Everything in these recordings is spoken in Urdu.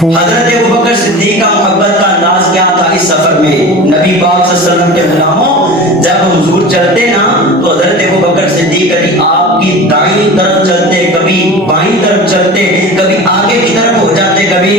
حضرت ابوبکر صدیق کا محبت کا انداز کیا تھا اس سفر میں؟ نبی پاک صلی اللہ علیہ وسلم کے غلاموں، جب حضور چلتے نا تو حضرت ابوبکر صدیق کبھی آپ کی دائیں طرف چلتے، کبھی بائیں طرف چلتے، کبھی آگے کی طرف ہو جاتے، کبھی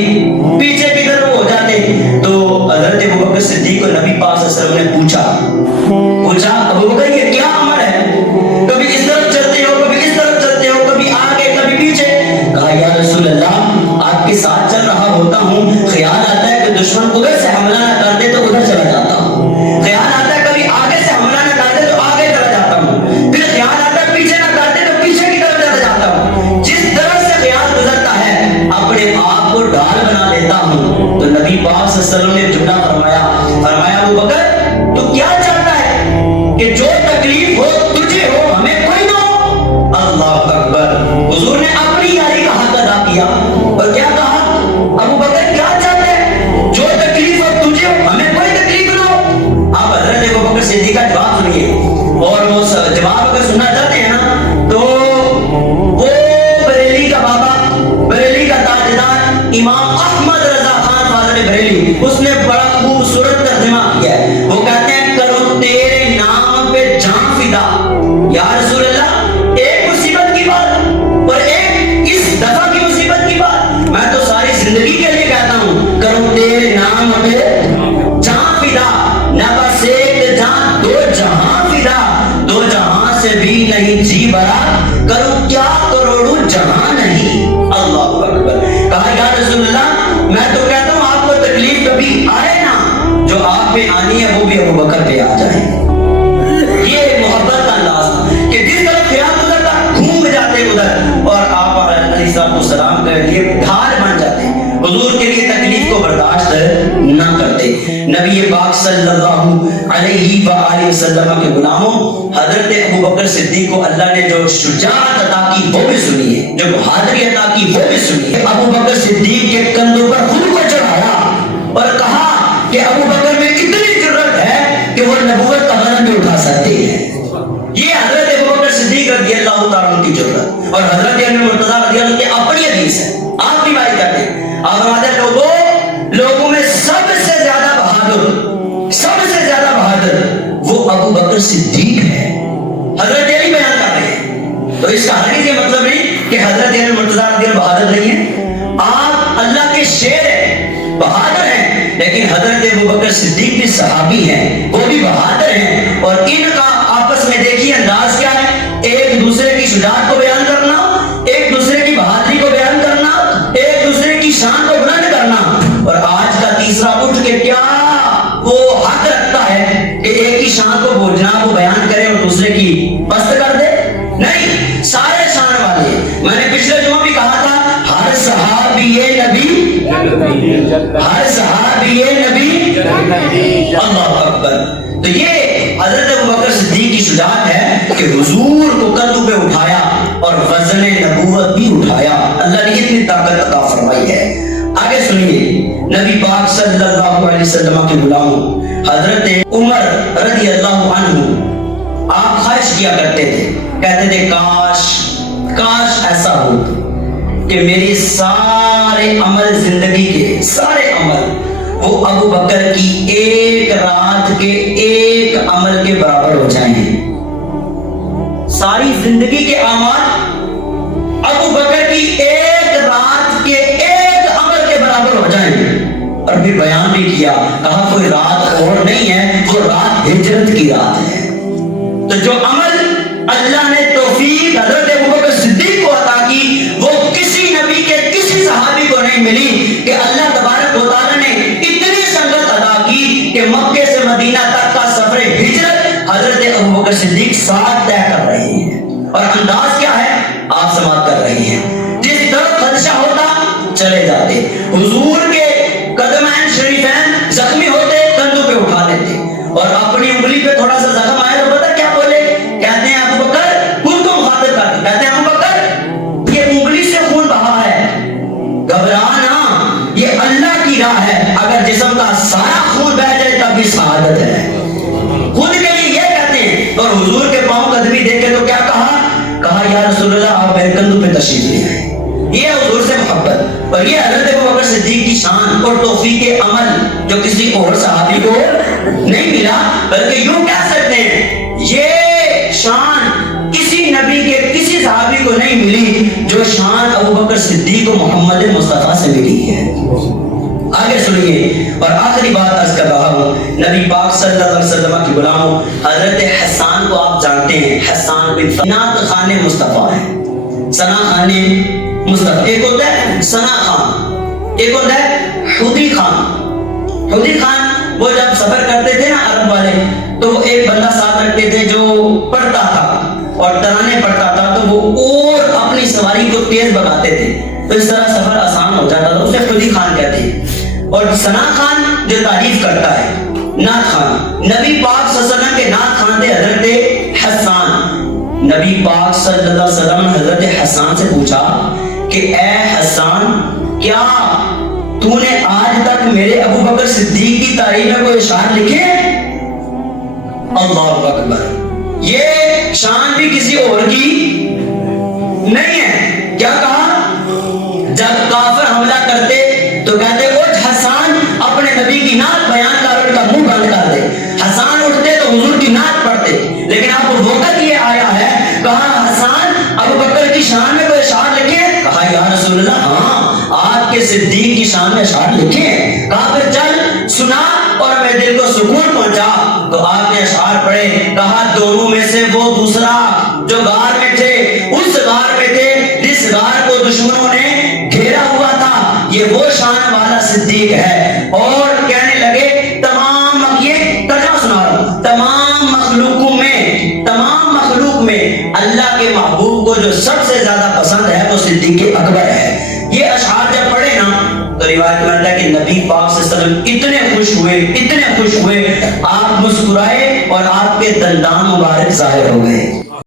پیچھے کی طرف ہو جاتے. تو حضرت ابوبکر صدیق کو نبی پاک صلی اللہ علیہ وسلم نے پوچھا ابوبکر یہ کیا عمل ہے؟ کبھی اس طرف چلتے ہو، کبھی اس طرف چلتے ہو، کبھی آگے کبھی پیچھے. کہا یا رسول اللہ آپ کے ساتھ چل رہا ہوتا ہوں، خیال آتا ہے کہ دشمن ادھر سے حملہ نہ کرتے تو ادھر چلا جاتا ہوں، خیال آتا ہے کبھی آگے سے حملہ نہ کرتے تو آگے چلا جاتا ہوں، پھر خیال آتا ہے پیچھے نہ کرتے تو پیچھے کی طرف چلا جاتا ہوں. جس طرح سے خیال گزرتا ہے اپنے آپ کو ڈال بنا لیتا ہوں. تو نبی پاک صلی اللہ علیہ وسلم نے جملہ فرمایا ابوبکر تو کیا چاہتا ہے کہ جو تکلیف ہو تجھے ہو ہمیں کوئی نہ ہو؟ اللہ اکبر. حضور نے اپنی یاری کا حق ادا کیا اور کیا کہا ابوبکر کیا چاہتے ہیں؟ جو تکلیف ہو تجھے ہو ہمیں کوئی تکلیف نہ ہو. آپ حضرت ابوبکر صدیق کا جواب سنیے، اور وہ جواب اگر سننا چاہتے ہیں نا تو وہ بریلی کا بابا، بریلی کا تاجدار امام احمد رضا خان فاضل بریلی، اس نے بڑا خوبصورت ترجمہ کیا ہے. وہ کہتے ہیں کرو تیرے نام پہ جان فدا. یا رسول اللہ ایک مصیبت کی بات اور ایک اس دفعہ کی مصیبت کی بات، میں تو ساری زندگی کے لیے کہتا ہوں کرو تیرے نام پہ جان فدا. نہ بس ایک جان دو جہاں فدا، دو جہاں سے بھی نہیں جی بھرا، کرو کیا کروڑوں جہاں نہیں. اللہ اکبر. کہا یا رسول اللہ میں تو کہتا ہوں آپ کو تکلیف کبھی آئے نا، جو آپ پہ آنی ہے وہ بھی ابوبکر پہ آ جائے. یہ محبت کا انداز تھا کہ جس طرح خیال گزرتا گھوم جاتے ادھر، اور آپ علیہ السلام کے لیے ڈھال بن جاتے، حضور کے لیے تکلیف کو برداشت نہ کرتے. نبی پاک صلی اللہ علیہ وآلہ وسلم کے غلاموں، حضرت ابوبکر صدیق کو اللہ نے جو شجاعت عطا کی وہ بھی سنیے، جو بہادری عطا کی وہ بھی سنیے. ابوبکر صدیق کے کندھوں پر خود کو چڑھایا اور کہا کہ ابوبکر میں اتنی جرأت ہے کہ وہ نبوت کا غلام بھی اٹھا سکتے ہیں. یہ حضرت ابوبکر صدیق رضی اللہ تعالیٰ عنہ کی جرأت، اور حضرت ابن مرتضیٰ رضی اللہ عنہ کی اپنی حدیث ہے. آپ روایت کرتے ہیں آپ ہمارے لوگوں میں سب سے زیادہ بہادر وہ ابوبکر صدیق ہے. حضرت علی بیان کر رہے ہیں، تو اس کا ہرگز یہ مطلب نہیں کہ حضرت ابن مرتضیٰ رضی اللہ بہادر نہیں ہے. آپ اللہ کے شیر ہیں، بہادر ہیں، لیکن حضرت ابوبکر صدیق بھی صحابی ہیں، وہ بھی بہادر ہیں. اور ان کا آپس میں دیکھیے انداز کیا ہے، ایک دوسرے کی شجاعت کو بیان کرنا، ایک دوسرے کی بہادری کو بیان کرنا، ایک دوسرے کی شان کو بلند کرنا. اور آج کا تیسرا اٹھ کے کیا وہ حق رکھتا ہے کہ ایک ہی شان کو بولنا وہ بیان کرے اور دوسرے کی پست کر دے؟ نہیں، سارے شان والے. میں نے پچھلے جمعہ بھی کہا تھا ہر صحابی نبی، ہر صحابی نبی. اللہ اکبر. تو یہ حضرت ابوبکر صدیق کی شجاعت ہے کہ حضور کو کندھوں پہ اٹھایا اور وزن نبوت بھی اٹھایا. اللہ نے اتنی طاقت عطا فرمائی ہے. آگے سنیے، نبی پاک صلی اللہ علیہ وسلم کے غلاموں، حضرت عمر رضی اللہ عنہ آپ خواہش کیا کرتے تھے، کہتے تھے کاش ایسا ہو کہ میری سارے عمل، زندگی کے سارے عمل وہ ابوبکر کی ایک رات کے ایک عمل کے برابر ہو جائیں. ساری زندگی کے اعمال ابوبکر کی ایک رات کے ایک عمل کے برابر ہو جائیں. اور پھر بیان بھی کیا، کہا کوئی رات اور نہیں ہے، وہ رات ہجرت کی رات ہے. تو جو عمل اللہ نے توفیق حضرت ابوبکر صدیق کو عطا کی وہ کسی نبی کے کسی صحابی کو نہیں ملی، کہ اللہ تبارک و تعالیٰ نے اتنی سنگت عطا کی کہ مکے سے مدینہ تک کا سفر ہجرت حضرت ابوبکر صدیق ساتھ طے کر رہے ہیں. اور انداز کیا ہے آپ سماعت کر رہے ہیں، جس طرف خدشہ ہوتا چلے جاتے، حضور کے قدمین شریفین زخمی ہوتے کندھوں پہ اٹھا لیتے، اور اپنی انگلی پہ تھوڑا سا زخم آئے تو پتہ کیا بولے، کہتے ہیں ابوبکر، خود کو مخاطب کر کے کہتے ہیں ابوبکر یہ انگلی سے خون بہا ہے، گھبرانا، یہ اللہ کی راہ ہے، اگر جسم کا سارا خون بہ جائے تب بھی سعادت ہے. خود کے لیے یہ کہتے ہیں. اور حضور کے پاؤں قدمی دیکھے تو کیا کہا یا رسول اللہ آپ میرے کندھوں پہ تشریف لے آئے. یہ ہے حضور سے محبت، اور یہ حضرت ابوبکر صدیق کی شان اور توفیق عمل جو کسی اور صحابی کو نہیں ملا، بلکہ یوں کہہ سکتے ہیں یہ شان کسی نبی کے کسی صحابی کو نہیں ملی جو شان ابوبکر صدیق و محمد مصطفیٰ سے ملی ہے۔ آگے سنیے، اور آخری بات عرض کر رہا ہوں، نبی پاک صلی اللہ علیہ وسلم کی غلاموں حضرت حسان کو آپ جانتے ہیں، حسان بن ثناء خان مصطفیٰ ہے، ثنا خان مصطفیٰ۔ ایک ہوتا ہے ثنا خان، ایک ہوتا ہے حدی خان۔ حدی خان وہ جب سفر کرتے تھے نا عرب والے، تو وہ ایک بندہ ساتھ رکھتے تھے جو پڑھتا تھا اور ترانے پڑھتا تھا، تو وہ اور اپنی سواری کو تیز بگاتے تھے، تو اس طرح سفر آسان ہو جاتا تھا، اسے حدی خان کہتے ہیں۔ اور ثنا خان جو تعریف کرتا ہے، نعت خان، نبی پاک صلی اللہ علیہ وسلم کے نعت خان تھے حضرت حسان۔ نبی پاک صلی اللہ علیہ وسلم نے حضرت حسان سے پوچھا کہ اے حسان، کیا تو نے آج تک میرے ابوبکر صدیق کی تعریف میں کوئی اشعار لکھے؟ اللہ اکبر، یہ شان بھی کسی اور کی نہیں ہے۔ کیا کہا؟ جب کافر حملہ کرتے تو کہتے اٹھ حسان، اپنے نبی کی نعت بیان کر، ان کا منہ بند کر دے۔ حسان اٹھتے تو حضور کی نعت پڑھتے، لیکن اب وقت یہ آیا ہے، کہا حسان ابوبکر کی شان میں کوئی اشعار لکھے؟ کہا یا رسول اللہ ہاں، آپ کے صدیق کی شان میں اشعار لکھے ہیں۔ کہا پھر چل سنا اور میرے دل کو سکون پہنچا۔ تو آپ نے اشعار پڑھے، کہا دونوں میں سے وہ دوسرا جو غار میں تھے، اس غار میں تھے جس غار کو دشمنوں نے گھیرا ہوا تھا، یہ وہ شان والا صدیق ہے۔ اور کہنے لگے تمام، یہ ترجمہ سنا رہا ہوں، تمام مخلوق میں اللہ کے محبوب کو جو سب سے زیادہ پسند ہے وہ صدیق اکبر ہے۔ یہ اشعار جب پڑھے نا تو روایت میں آتا ہے کہ نبی پاک صلی اللہ علیہ وسلم اتنے خوش ہوئے، آپ مسکرائے اور آپ کے دندان مبارک ظاہر ہو گئے۔